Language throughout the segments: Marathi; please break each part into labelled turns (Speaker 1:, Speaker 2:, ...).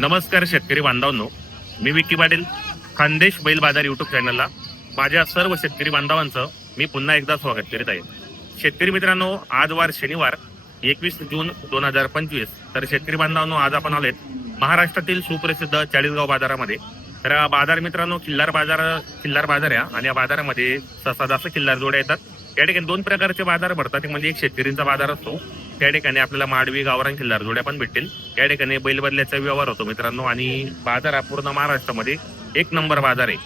Speaker 1: नमस्कार शेतकरी बांधवांनो. मी विक्की पाटील खानदेश बैल बाजार युट्यूब चॅनलला माझ्या सर्व शेतकरी बांधवांचं मी पुन्हा एकदा स्वागत करीत आहे. शेतकरी मित्रांनो आज वार शनिवार एकवीस जून दोन हजार पंचवीस. तर शेतकरी बांधवांनो आज आपण आलेत महाराष्ट्रातील सुप्रसिद्ध चाळीसगाव बाजारामध्ये. तर बाजार मित्रांनो किल्लार बाजार किल्लार बाजार आहे आणि या बाजारामध्ये ससा जास्त किल्लार जोड्या येतात. या ठिकाणी दोन प्रकारचे बाजार भरतात. म्हणजे एक शेतकरींचा बाजार असतो त्या ठिकाणी आपल्याला माडवी गावरान किल्लार जोड्या पण भेटतील. त्या ठिकाणी बैल बदल्याचा व्यवहार होतो मित्रांनो. आणि बाजार हा पूर्ण महाराष्ट्रामध्ये एक नंबर बाजार आहे.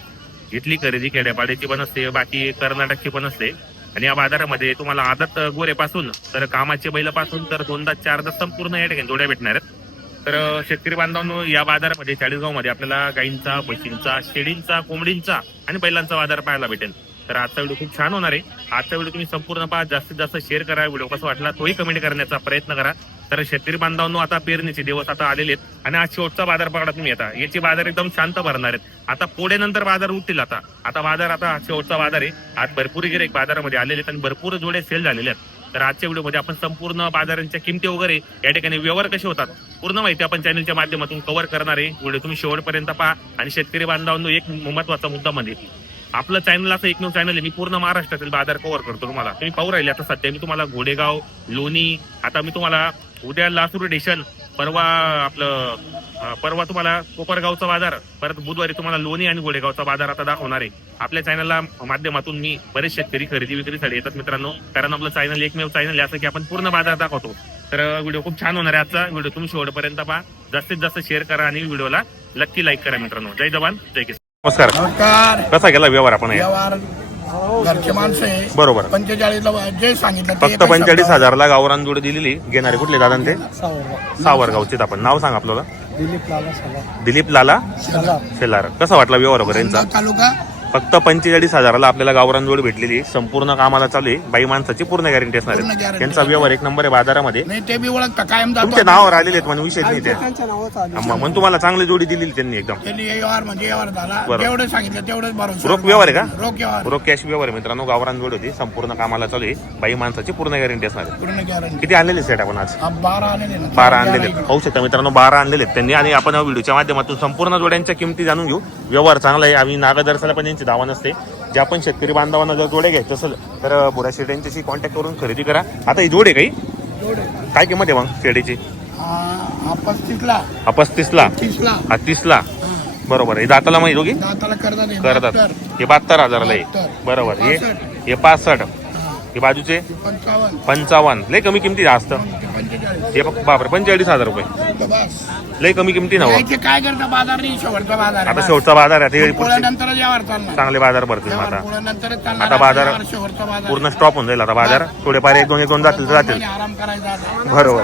Speaker 1: इथली खरेदी खेड्यापाड्याची पण असते बाकी कर्नाटकची पण असते. आणि या बाजारामध्ये तुम्हाला आदत गोरेपासून तर कामाचे बैलापासून तर दोनदा चारदा संपूर्ण या ठिकाणी जोड्या भेटणार आहेत. तर शेतकरी बांधवांनो या बाजारामध्ये चाळीसगावमध्ये आपल्याला गाईंचा म्हशींचा शेळींचा कोंबडींचा आणि बैलांचा बाजार पाहायला भेटेल. तर आजचा व्हिडिओ खूप छान होणार आहे. आजचा व्हिडिओ तुम्ही संपूर्ण पहा जास्तीत जास्त शेअर करा. व्हिडिओ कसा वाटला तोही कमेंट करण्याचा प्रयत्न करा. तर शेतकरी बांधवांनो आता पेरणीचे दिवस आता आलेले आहेत आणि आज शेवटचा बाजार पकडा तुम्ही आता. याचे बाजार एकदम शांत भरणार आहेत. आता पुढे नंतर बाजार उठतील आता. आता बाजार आता शेवटचा बाजार आहे. आज भरपूर गिरेक बाजारामध्ये आलेले आहेत आणि भरपूर जोडे सेल झालेले आहेत. तर आजच्या व्हिडिओमध्ये आपण संपूर्ण बाजारांच्या किमती वगैरे या ठिकाणी व्यवहार कसे होतात पूर्ण माहिती आपण चॅनलच्या माध्यमातून कव्हर करणार आहे. व्हिडिओ तुम्ही शेवटपर्यंत पहा आणि शेतकरी बांधवांनो एक महत्त्वाचा मुद्दा म्हणजे आपलं चॅनल असं एकमेव चॅनल आहे. मी पूर्ण महाराष्ट्रातील बाजार कव्हर करतो तुम्हाला. तुम्ही पाहू राहिले आता सध्या. मी तुम्हाला घोडेगाव लोणी आता मी तुम्हाला उद्या लासूर स्टेशन परवा आपलं परवा तुम्हाला कोपरगावचा बाजार परत बुधवारी तुम्हाला लोणी आणि घोडेगावचा बाजार आता दाखवणार आहे. आपल्या चॅनलला माध्यमातून मी बरेच शेतकरी खरेदी विक्रीसाठी येतात मित्रांनो. कारण आपलं चॅनल एकमेव चॅनल आहे असं की आपण पूर्ण बाजार दाखवतो. तर व्हिडिओ खूप छान होणार आहे आजचा. व्हिडिओ तुम्ही शेवटपर्यंत पहा. जास्तीत जास्त शेअर करा आणि व्हिडिओला नक्की लाईक करा मित्रांनो. जय जवान जय किसान. नमस्कार.
Speaker 2: नमस्कार.
Speaker 1: कसा गेला व्यवहार आपण हे?
Speaker 2: व्यवहार घरचे माणसं आहे.
Speaker 1: बरोबर.
Speaker 2: पंचेचाळीस ला जे सांगितलं ते
Speaker 1: फक्त
Speaker 2: एका
Speaker 1: पंचेचाळीस
Speaker 2: शब्दावर.
Speaker 1: हजारला गावरान जोडी दिलेली. घेणारे कुठले दादा ते? सावरगावचे आपण. नाव सांग आपल्याला.
Speaker 3: दिलीप लाला
Speaker 1: दिलीप लाला
Speaker 3: सला
Speaker 1: शेलार कसा वाटला व्यवहार वगैरे यांचा?
Speaker 2: तालुका
Speaker 1: फक्त पंचेचाळीस हजाराला आपल्याला गावरान जोड भेटलेली संपूर्ण कामाला चालू आहे. बाई माणसाची पूर्ण गॅरंटी असणार
Speaker 2: पूर्ण
Speaker 1: आहे. त्यांचा व्यवहार एक नंबर आहे बाजारामध्ये.
Speaker 2: नाही ते बी ओळखता कायम जातो
Speaker 1: तुमच्या नावावर आलेले आहेत म्हणून विषय नाही
Speaker 3: त्यांच्या आले
Speaker 1: मग म्हणून तुम्हाला चांगली जोडी दिलेली त्यांनी एकदम.
Speaker 2: त्यांनी हे व्यवहार म्हणजे व्यवहार झाला.
Speaker 1: बरोबर.
Speaker 2: जेवढं सांगितलं तेवढंच भरोसा
Speaker 1: रोख व्यवहार आहे का?
Speaker 2: रोख व्यवहार.
Speaker 1: रोख कॅश व्यवहार आहे मित्रांनो गावरान जोड होती. संपूर्ण कामाला चालू आहे. बाई माणसाची पूर्ण गॅरंटी असणार आहे.
Speaker 2: पूर्ण गॅरंटी
Speaker 1: किती आणलेले सेट आपण आज?
Speaker 2: बारा आलेले ना
Speaker 1: बारा आणलेले आहेत. पाहू शकता मित्रांनो बारा आणलेले आहेत त्यांनी. आणि आपण या व्हिडिओच्या माध्यमातून संपूर्ण जोड्यांच्या किमती जाणून घेऊ. व्यवहार चांगला आहे. आम्ही नागदर्शाला पण यांची दावा नसते जे आपण शेतकरी बांधवांना जर जोडे घ्यायचं असेल तर बुरा शेड यांच्याशी कॉन्टॅक्ट करून खरेदी करा. आता ही जोड आहे काही? काय किंमत आहे मग शेडीची?
Speaker 2: हा पस्तीसला.
Speaker 1: हा पस्तीसला हा तीसला. बरोबर आहे. दाताला माहिती दोघी?
Speaker 2: दाताला करतात हे बहात्तर,
Speaker 1: हे हजाराला आहे. बरोबर. हे. हे पासष्ट.
Speaker 2: हा,
Speaker 1: बाजूचे?
Speaker 2: पंचावन्न.
Speaker 1: लय कमी किमती जास्त. हे बघ, बापरे पंचेचाळीस हजार रुपये. लय कमी किमती ना हो.
Speaker 2: यायचे काय करता बाजार नाही शेवटचा बाजार
Speaker 1: आता. शेवटचा बाजार आहे चांगले बाजार भरतील आता. आता बाजार- पूर्ण स्टॉप होऊन जाईल आता बाजार. थोडेफार एक दोन एक दोन जातील जातील. बरोबर.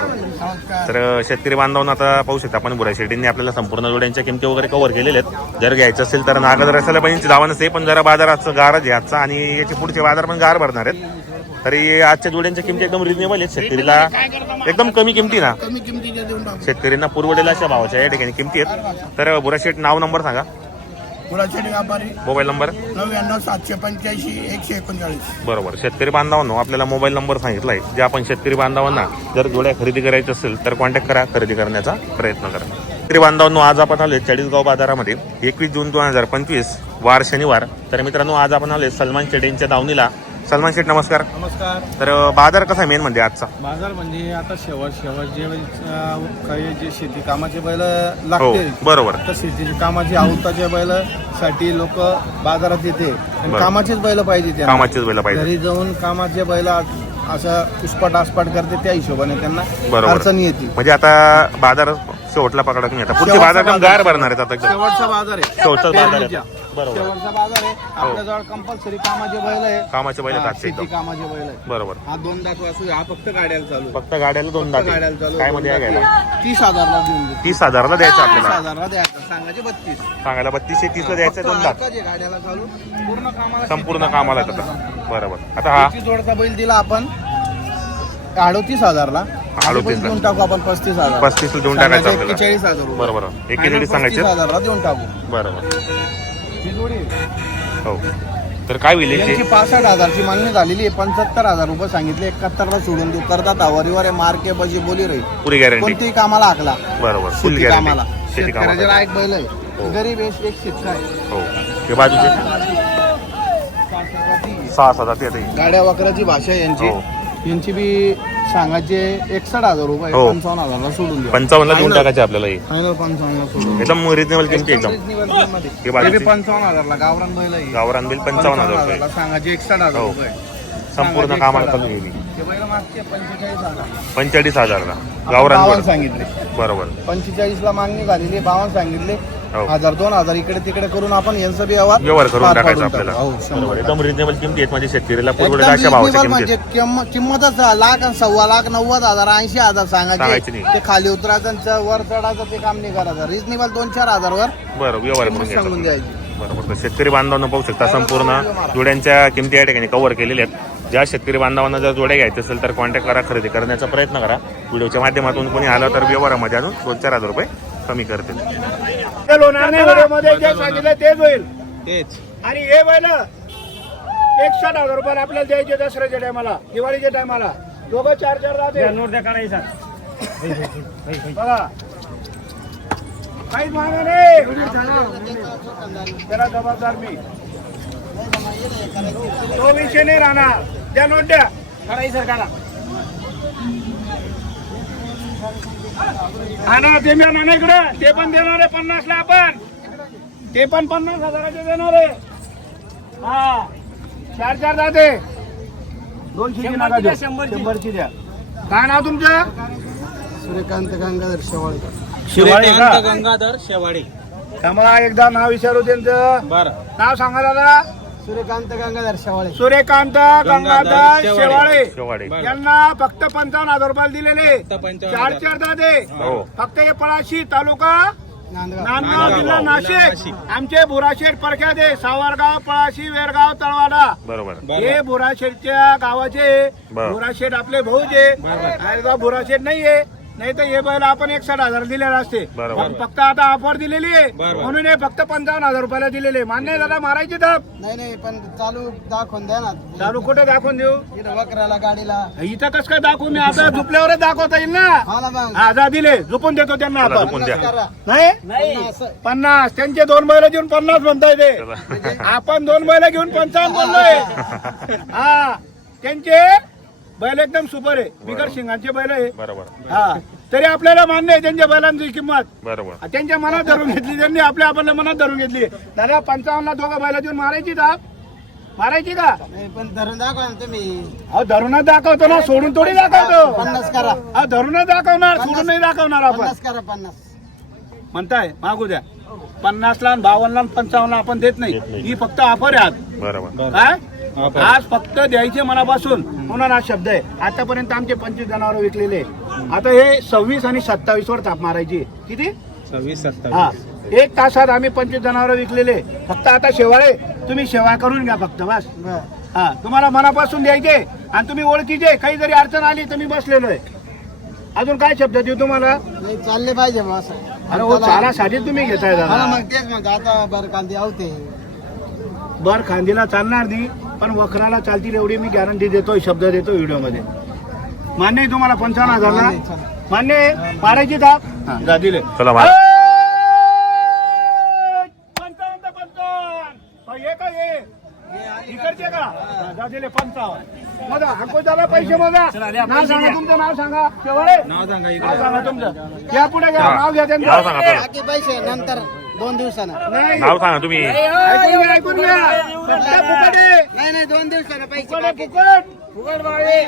Speaker 1: तर शेतकरी बांधवांना आता पाहू शकता आपण बुरा शेट्टींनी आपल्याला संपूर्ण जोड्यांच्या किमती वगैरे कव्हर केलेले आहेत. जर घ्यायचं असेल तर नागद रसायला पण दावा नसते पण जरा बाजाराचं गारच आजचा आणि याचे पुढचे बाजार पण गार भरणार आहेत. तरी आजच्या जोड्यांच्या किमती एकदम रिजनेबल आहेत. शेतकरीला? एकदम कमी किमती ना.
Speaker 2: कमी किमतीचे देऊन टाकू
Speaker 1: शेतकऱ्यांना पुरवडेल अशा भावाच्या या ठिकाणी किमती आहेत. तर बुरा शेट नाव नंबर सांगा.
Speaker 2: व्यापारी.
Speaker 1: Mobile number.
Speaker 2: नव्याण्णव सातशे पंच्याऐंशी एकशे एकोणचाळीस.
Speaker 1: बरोबर. शेतकरी बांधवांनो आपल्याला मोबाईल नंबर सांगितला आहे. जे आपण शेतकरी बांधवांना जर जोड्या खरेदी करायची असेल तर कॉन्टॅक्ट करा. खरेदी करण्याचा प्रयत्न करा. शेतकरी बांधवांनो आज आपण आलोय चाळीसगाव बाजारामध्ये. एकवीस जून दोन हजार पंचवीस वार शनिवार. तर मित्रांनो आज आपण आलोय सलमान शेट्टींच्या दावणीला. सलमान शेठ नमस्कार.
Speaker 3: नमस्कार.
Speaker 1: तर बाजार कसा आहे मेन म्हणजे आजचा?
Speaker 3: बाजार म्हणजे आता शेवट शेवट जे अं, काही जे शेती कामाचे बैल
Speaker 1: हो
Speaker 3: लागते
Speaker 1: बरोबर.
Speaker 3: तर शेतीची कामाची आवताच्या बैलसाठी लोक बाजारात येते. आणि
Speaker 1: बरं.
Speaker 3: कामाचेच बैल पाहिजे त्यांना.
Speaker 1: कामाचीच वेळेला पाहिजे.
Speaker 3: घरी जाऊन कामाचे बैल असं पुष्पाट आसपाट करते त्या हिशोबाने त्यांना
Speaker 1: बरोबर.
Speaker 3: अडचणी येते.
Speaker 1: म्हणजे आता बाजार शेवटला पकडा तुम्ही आता पुढचे
Speaker 3: शेवटचा
Speaker 1: बाजार. गार भरणार आहेत आता एकदम.
Speaker 3: शेवटचा बाजार आहे.
Speaker 1: शेवटचा बाजार आहे.
Speaker 3: पेरणीच्या.
Speaker 1: बरोबर.
Speaker 3: शेवटचा बाजार आहे. आपल्याजवळ कंपल्सरी कामाचे बैल आहे.
Speaker 1: कामाचे बैल
Speaker 3: हा, शेती कामाचे बैल आहे
Speaker 1: बरोबर.
Speaker 3: हा दोन दात वासू हा फक्त गाड्याला चालू आहे.
Speaker 1: फक्त गाड्याला दोन
Speaker 3: फक्त गाड्याला
Speaker 1: दाते
Speaker 3: चालू
Speaker 1: काय
Speaker 3: आहे,
Speaker 1: मध्ये आहे
Speaker 3: दोन
Speaker 1: घ्यायला
Speaker 3: दात. तीस हजारला देऊन देतो.
Speaker 1: तीस हजाराला द्यायचं
Speaker 3: तीस
Speaker 1: आपल्याला
Speaker 3: हजारला द्यायचं. सांगायचे बत्तीस.
Speaker 1: सांगायला बत्तीसशे तीसला द्यायचं दोन दात.
Speaker 3: फक्त गाड्याला चालू. पूर्ण कामाला
Speaker 1: संपूर्ण
Speaker 3: शेती
Speaker 1: कामाला येतात. बरोबर. आता हा.
Speaker 3: जोडचा बैल दिला आपण. अडोतीस हजारला. देऊन टाकू आपण पस्तीस हजार
Speaker 1: 35 ला देऊन टाकायचं आपल्याला.
Speaker 3: एक्केचाळीस हजार रुपये.
Speaker 1: बरोबर. एकेचाळीस सांगायचे.
Speaker 3: 35 हजारला देऊन टाकू.
Speaker 1: बरोबर.
Speaker 3: ही जोडी.
Speaker 1: हो. तर काय होईल
Speaker 3: यांची?
Speaker 1: याची
Speaker 3: पासष्ट हजारची मागणी झालेली आहे. पंच्याहत्तर हजार रुपये सांगितले. एकाहत्तरला सोडून देऊ. करतात आवरीवर आहे. मार्के बजी बोली राहील
Speaker 1: पुरी गॅरंटी
Speaker 3: कोणतीही कामाला हाकला.
Speaker 1: बरोबर. फुल
Speaker 3: शेती
Speaker 1: गॅरंटी
Speaker 3: कामाला.
Speaker 1: शेती
Speaker 3: शेतकऱ्याचे
Speaker 1: कामासाठी
Speaker 3: लायक बैल आहे.
Speaker 1: हो.
Speaker 3: गरीब आहे एक शेतकरी आहे.
Speaker 1: हो. ते बाजूचे? सहा सहा जाते आता ही.
Speaker 3: गाड्या वकराची भाषा आहे यांची.
Speaker 1: हो.
Speaker 3: यांची बी सांगायचे एकसठ हजार रुपये
Speaker 1: हो.
Speaker 3: पंचावन्न हजारला सोडून द्या.
Speaker 1: पंचावन्नला देऊन टाकायचे आपल्याला हे.
Speaker 3: फायनल पंचावन्नला सोडून द्या.
Speaker 1: एकदम रिजनेबल किमती एकदम. हे बाजूची?
Speaker 3: पंचावन्न हजारला गावरान बैल आहे.
Speaker 1: गावरान बिल पंचावन्न हजार रुपये.
Speaker 3: सांगायचे एकसठ हजार
Speaker 1: हो.
Speaker 3: रुपये.
Speaker 1: संपूर्ण
Speaker 3: सांगायचे
Speaker 1: कामाला
Speaker 3: 61
Speaker 1: चालू गेली
Speaker 3: ते बैल मागचे पंचेचाळीस हजार.
Speaker 1: पंचेचाळीस हजारला. गावरान
Speaker 3: बावन्न
Speaker 1: जोड.
Speaker 3: सांगितले.
Speaker 1: बरोबर.
Speaker 3: पंचेचाळीस ला मागणी झालेली बावन्न सांगितले.
Speaker 1: हो.
Speaker 3: हजार दोन हजार इकडे तिकडे करून आपण यांचा बी व्यवहार
Speaker 1: व्यवहार करून
Speaker 3: पार
Speaker 1: टाकायचा
Speaker 3: पाडून
Speaker 1: आपल्याला.
Speaker 3: टाकू. हो, शंभर
Speaker 1: बरोबर
Speaker 3: टक्के.
Speaker 1: एकदम रिजनेबल किमती आहेत म्हणजे शेतकरीला.
Speaker 3: एकदम
Speaker 1: परवडेल अशा भावाच्या
Speaker 3: reasonable म्हणजे किंमत- किंमतच लाख आणि सव्वा लाख नव्वद हजार ऐंशी हजार
Speaker 1: सांगायची
Speaker 3: सांगायचे
Speaker 1: नाही.
Speaker 3: ते खाली उतरायचं आणि च- वर चढायचं ते काम नाही करायचं. रिजनेबल दोन चार हजार वर
Speaker 1: बरं व्यवहार करून
Speaker 3: किंमत सांगून
Speaker 1: घ्यायचा
Speaker 3: द्यायची.
Speaker 1: बरोबर तर शेतकरी बांधवांना पाहू शकता संपूर्ण जोड्यांच्या किमती या ठिकाणी कव्हर केलेल्या आहेत. ज्या शेतकरी बांधवांना जर जोड्या घ्यायचे असेल तर कॉन्टॅक्ट करा खरेदी करण्याचा प्रयत्न करा. व्हिडिओच्या माध्यमातून कोणी आलं तर व्यवहारामध्ये अजून दोन चार हजार रुपये कमी करतील.
Speaker 2: लोणारने व्हिडिओमध्ये जे सांगितलं तेच होईल.
Speaker 3: तेच.
Speaker 2: आणि हे बैल एकसठ हजार रुपये आपल्याला द्यायचे दसऱ्याच्या टायमाला दिवाळीच्या टायमाला. दोघं चार चार राहते बघा काहीच मागा नाही. त्याला जबाबदार मी. तो विषय नाही राहणार. द्या नोट द्या. कराई सरकारला हा ना ते मी आणा इकडं. ते पण देणार आहे पन्नासला आपण. ते पण पन्नास हजाराचे देणार. आहे हा. चार चार जाते दोनशे नका देऊ. शंभरची. द्या. काय नाव तुमचं?
Speaker 3: सूर्यकांत गंगाधर शेवाळे.
Speaker 2: शिवाळे का?
Speaker 3: गंगाधर शेवाळे.
Speaker 2: थांबा एकदा नाव विचारू त्यांचं.
Speaker 3: बर.
Speaker 2: नाव सांगा दादा.
Speaker 3: सूर्यकांत गंगाधर शेवाळे.
Speaker 2: सूर्यकांत गंगाधर शेवाळे.
Speaker 1: शेवाडे
Speaker 2: यांना फक्त पंचावन्न हजार रुपये दिलेले. चार चार दादे.
Speaker 1: हो.
Speaker 2: फक्त हे पळाशी तालुका नांदगाव. जिल्हा नाशिक. आमचे बुराशेठ परख्यादे सावरगाव पळाशी वेरगाव तळवाडा.
Speaker 1: बरोबर.
Speaker 2: हे बोराशेठच्या गावाचे.
Speaker 1: बरं.
Speaker 2: बोराशेठ आपले भाऊचे. आणि बा बोराशेठ नाहीये. नाही तर हे बैल आपण एकसठ हजार दिलेला असते.
Speaker 1: बरोबर.
Speaker 2: पण फक्त आता ऑफर दिलेली आहे. म्हणून हे फक्त पंचावन्न हजार रुपयाला दिलेले. मान्य आहे दादा मारायची दाब
Speaker 3: नाही नाही पण चालू दाखवून द्या ना.
Speaker 2: चालू कुठे दाखवून देऊ?
Speaker 3: इथं वकराला गाडीला.
Speaker 2: इथं कसं काय दाखवू मी? आता झोपल्यावरच दाखवता येईल ना.
Speaker 3: हा ना मग.
Speaker 2: हा जा दिले. झोपून देतो त्यांना
Speaker 1: चला,
Speaker 2: आपण.
Speaker 1: झोपून द्या.
Speaker 3: करा.
Speaker 2: नाही?
Speaker 3: पन्नास.
Speaker 2: पन्नास. त्यांचे दोन बैल घेऊन पन्नास म्हणता येते
Speaker 1: चला.
Speaker 2: आपण दोन बैल घेऊन पंचावन्न बोललोय. हा. त्यांचे बैल एकदम सुपर आहे. बिगर शिंगांचे बैल आहे.
Speaker 1: बरोबर.
Speaker 2: हा तरी आपल्याला मान्य आहे त्यांच्या बैलांची किंमत.
Speaker 1: बरोबर.
Speaker 2: त्यांच्या मनात धरून घेतली त्यांनी आपल्या आपल्या मनात धरून घेतली. दादा पंचावन्नला दोघं बैला देऊन मारायची का मारायची का?
Speaker 3: नाही पण धरून दाखवा ना तुम्ही.
Speaker 2: अहो धरूनच दाखवतो ना सोडून थोडी दाखवतो.
Speaker 3: पन्नास करा.
Speaker 2: अहो धरूनच दाखवणार सोडून नाही दाखवणार आपण.
Speaker 3: पन्नास करा पन्नास.
Speaker 2: म्हणताय मागू द्या. पन्नासला बावन्नला पंचावन्नला आपण देत नाही.
Speaker 1: देत नाही.
Speaker 2: ही फक्त ऑफर आहे आज.
Speaker 1: बरोबर.
Speaker 2: काय आज फक्त द्यायचे मनापासून. म्हणून हा शब्द आहे. आतापर्यंत आमचे पंचवीस जनावर विकलेले आता हे सव्वीस आणि सत्तावीस वर ताप मारायची किती?
Speaker 3: सव्वीस
Speaker 2: हा. एक तासात आम्ही पंचवीस जनावर विकलेले फक्त आता शेवाळे तुम्ही सेवा करून घ्या फक्त बस. हा. तुम्हाला मनापासून द्यायचे आणि तुम्ही ओळखीचे काही जरी अडचण आली तर मी बसलेलो आहे. अजून काय शब्द देऊ तुम्हाला?
Speaker 3: नाही चालले पाहिजे मग
Speaker 2: अरे हो चालासाठी तुम्ही घेताय
Speaker 3: हा
Speaker 2: दादा
Speaker 3: मग तेच म्हणतो आता बरं कांदे आवते.
Speaker 2: बर खांदीला चालणार नाही. पण वखराला चालतील एवढी मी गॅरंटी देतोय शब्द देतो व्हिडिओ मान्य आहे तुम्हाला पंचावन्न हजारला
Speaker 3: मान्य आहे,
Speaker 2: आहे? मारायची दाब? हा, जा दिले
Speaker 1: चला मारा.
Speaker 2: ए! पंचावन्न तर पंचावन्न. अ, हे काय हे? इकडचे का? हा, जा दिले पंचावन्न. मजा हकोजाला पैसे मजा. नाव सांगा तुमचं नाव सांगा. शेवाळे नाव सांगा तुमचं. या पुढे घ्या. नाव घ्या
Speaker 1: नाव
Speaker 2: त्यांचं
Speaker 1: सांगा चला.
Speaker 3: बाकी पैसे नंतर. दोन दिवसानं.
Speaker 2: नाही.
Speaker 1: नाव सांगा तुम्ही.
Speaker 2: ऐकून घ्या ऐकून घ्या. फक्त फुकट आहे.
Speaker 3: नाही नाही दोन दिवसानं पैसे
Speaker 2: फुकट आहे, फुकट. फुकट बाळे